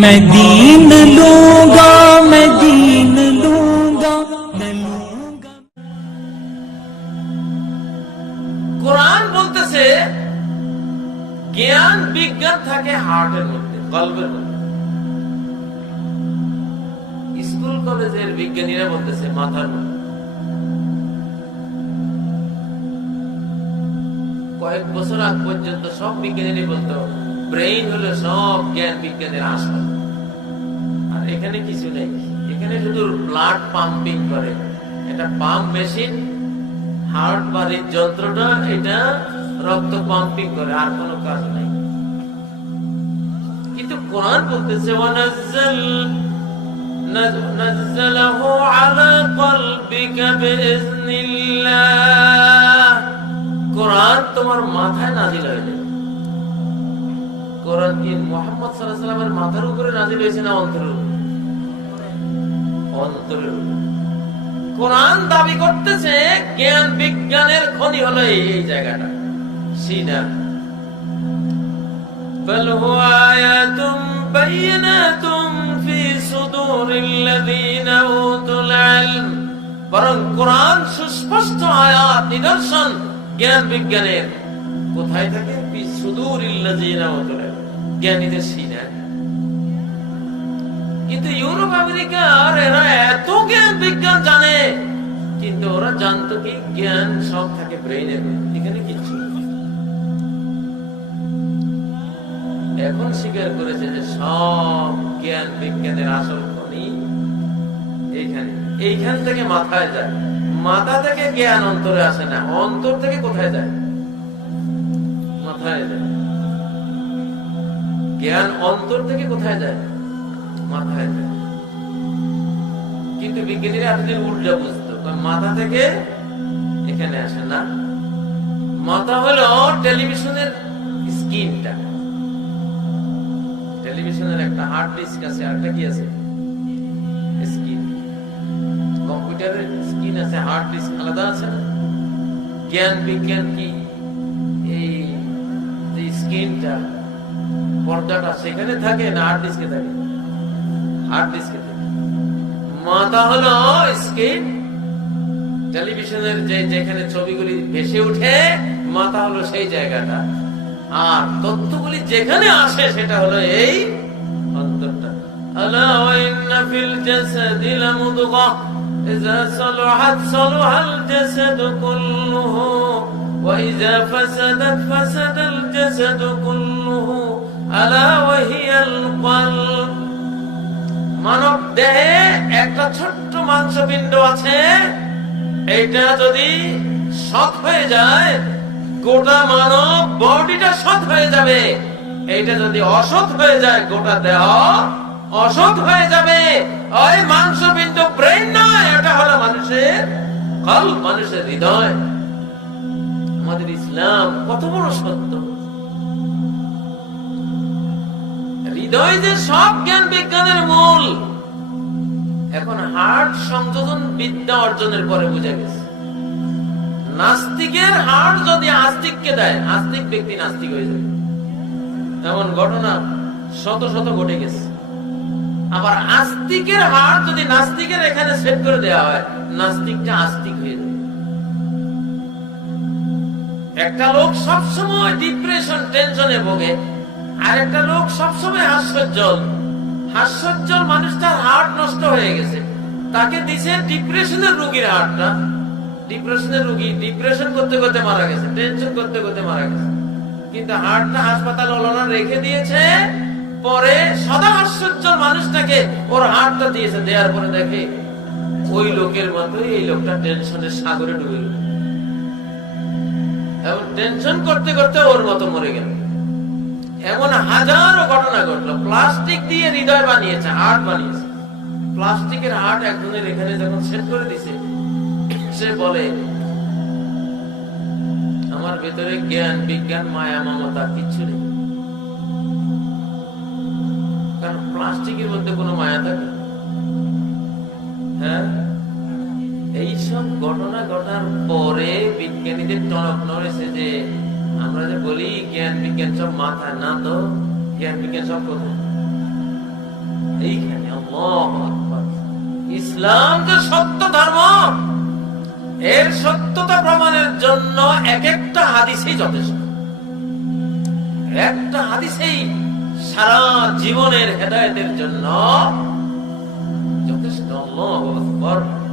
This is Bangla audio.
मैं दीन लूंगा, मैं दीन लूंगा, मैं लूंगा। কোরআন বলতেছে জ্ঞান বিজ্ঞান থাকে হার্টের মধ্যে, কলবের মধ্যে। স্কুল কলেজের বিজ্ঞানীরা বলতেছে মাথার মধ্যে। কয়েক বছর আগ পর্যন্ত সব বিজ্ঞানী বলতো ব্রেইন হলো সব জ্ঞান বিজ্ঞানের আসল। আর এখানে কিছু নেই, এখানে শুধু ব্লাড পাম্পিং করে, এটা পাম্প মেশিন, হার্ট বা যন্ত্রটা এটা রক্ত পাম্পিং করে, আর কোনো কাজ নেই। কিন্তু কোরআন বলতেছে নাযালাহু আলা কলবিকা বিইজনিল্লাহ, কোরআন তোমার মাথায় নাযিল হয়েছে। কোরআন কি মুহাম্মদ সাল্লাল্লাহু আলাইহি ওয়াসাল্লামের মাথার উপরে নাযিল হয়েছে না অন্তরের উপরে? অন্তরের উপরে। কোরআন দাবি করতেছে জ্ঞান বিজ্ঞানের খনি হলো এই জায়গাটা, সিনা। বাল হুয়া আয়াতুম বাইয়িনাতুম ফি সুদুরিল্লাযিনা উতুল ইলম, বরং কোরআন সুস্পষ্ট আয়াত, নিদর্শন জ্ঞান বিজ্ঞানের কোথায় থাকে? ফি সুদুরিল্লাযিনা উতুল ইলম, জ্ঞানীদের সিনায়। কিন্তু ইউরোপ আমেরিকার এরা এত জ্ঞান বিজ্ঞান জানে, কিন্তু ওরা জানতো কি জ্ঞান সব থাকে ব্রেইনের, এখানে কিছু। এখন স্বীকার করেছে যে সব জ্ঞান বিজ্ঞানের আসল খনি এইখানে, এইখান থেকে মাথায় যায়। মাথা থেকে জ্ঞান অন্তরে আসে না, অন্তর থেকে কোথায় যায়? মাথায় যায়। জ্ঞান অন্তর থেকে কোথায় যায়? মাথায় যায়। কিন্তু বিজ্ঞানীরা এতদিন উল্টা বুঝতো, মাথা থেকে এখানে আসে না। মাথা হলো টেলিভিশনের স্ক্রিনটা, টেলিভিশনের একটা হার্ড ডিস্ক আছে, আরেকটা কি আছে? স্ক্রিন। কম্পিউটারের স্ক্রিন আছে, হার্ড ডিস্ক আলাদা আছে না? জ্ঞান বিজ্ঞান কি এই যে স্ক্রিনটা, পর্দাটা সেখানে থাকে না হার্ড ডিস্কে থাকে? হার্ড ডিস্কে থাকে। মাথা হলো স্ক্রিন, টেলিভিশনের যেখানে ছবিগুলি ভেসে উঠে, মাথা হলো সেই জায়গাটা। আর তথ্যগুলি যেখানে আসে সেটা হলো এই অন্তরটা। আলা ওয়া ইন্না ফিল জাসাদি লামুদগাহ ইযা সালাহাত সালাহাল জাসাদু কুল্লুহু ওয়া ইযা ফাসাদাত ফাসাদাল জাসাদু কুল্লুহু আলা ওয়া হিয়াল কলব। মানব দেহে একটা ছোট্ট মাংসপিণ্ড আছে, এইটা যদি সৎ হয়ে যায় গোটা মানব বডিটা সৎ হয়ে যাবে। এইটা যদি অসৎ হয়ে যায় গোটা দেহ অসৎ হয়ে যাবে। ওই মাংসপিণ্ড ব্রেন নয়, এটা হলো মানুষের কলব, মানুষের হৃদয়। আমাদের ইসলাম কত বড় সত্য! হৃদয় যে সব জ্ঞান বিজ্ঞানের মূল, এখন হার্ট সংযোজন বিদ্যা অর্জনের পরে বুঝা গেছে। নাস্তিকের হার্ট যদি আস্তিককে দেয়, আস্তিক ব্যক্তি নাস্তিক হয়ে যাবে। এমন ঘটনা শত শত ঘটে গেছে। আবার আস্তিকের হার্ট যদি নাস্তিকের এখানে সেট করে দেওয়া হয়, নাস্তিকটা আস্তিক হয়ে যাবে। একটা লোক সবসময় ডিপ্রেশন, টেনশনে ভোগে, আর একটা লোক সবসময় হাস্যোজ্জ্বল। হাস্যোজ্জ্বল মানুষটার হার্ট নষ্ট হয়ে গেছে, তাকে দিছে ডিপ্রেশনের রোগীর হার্টটা। ডিপ্রেশনের রোগী ডিপ্রেশন করতে করতে মারা গেছে, টেনশন করতে করতে মারা গেছে, কিন্তু হার্টটা হাসপাতাল ওলানা রেখে দিয়েছে। পরে সদা হাস্যোজ্জ্বল মানুষটাকে ওর হার্টটা দিয়েছে, দেওয়ার পরে দেখে ওই লোকের মতোই এই লোকটা টেনশনের সাগরে ডুবে গেল, এবং টেনশন করতে করতে ওর মতো মরে গেল। এমন হাজারো ঘটনা ঘটলো। প্লাস্টিক দিয়ে হৃদয় বানিয়েছে, হার্ট বানিয়েছে। প্লাস্টিকের হার্ট একজনের এখানে যখন সেট করে দিছে, সে বলে আমার ভেতরে জ্ঞান বিজ্ঞান মায়া মমতা কিচ্ছু নেই। কারণ প্লাস্টিকের মধ্যে কোনো মায়া থাকে? হ্যাঁ, এইসব ঘটনা ঘটার পরে বিজ্ঞানীদের টনক নড়েছে যে আমরা যে বলি জ্ঞান বিজ্ঞান সব মাথায়, না তো, জ্ঞান বিজ্ঞান সব কোথায়? এইখানে। আল্লাহু আকবার। ইসলাম যে সত্য ধর্ম, এর সত্যতা প্রমাণের জন্য এক একটা হাদিসই যথেষ্ট। একটা হাদিসেই সারা জীবনের হেদায়েতের জন্য যথেষ্ট। আল্লাহু আকবার।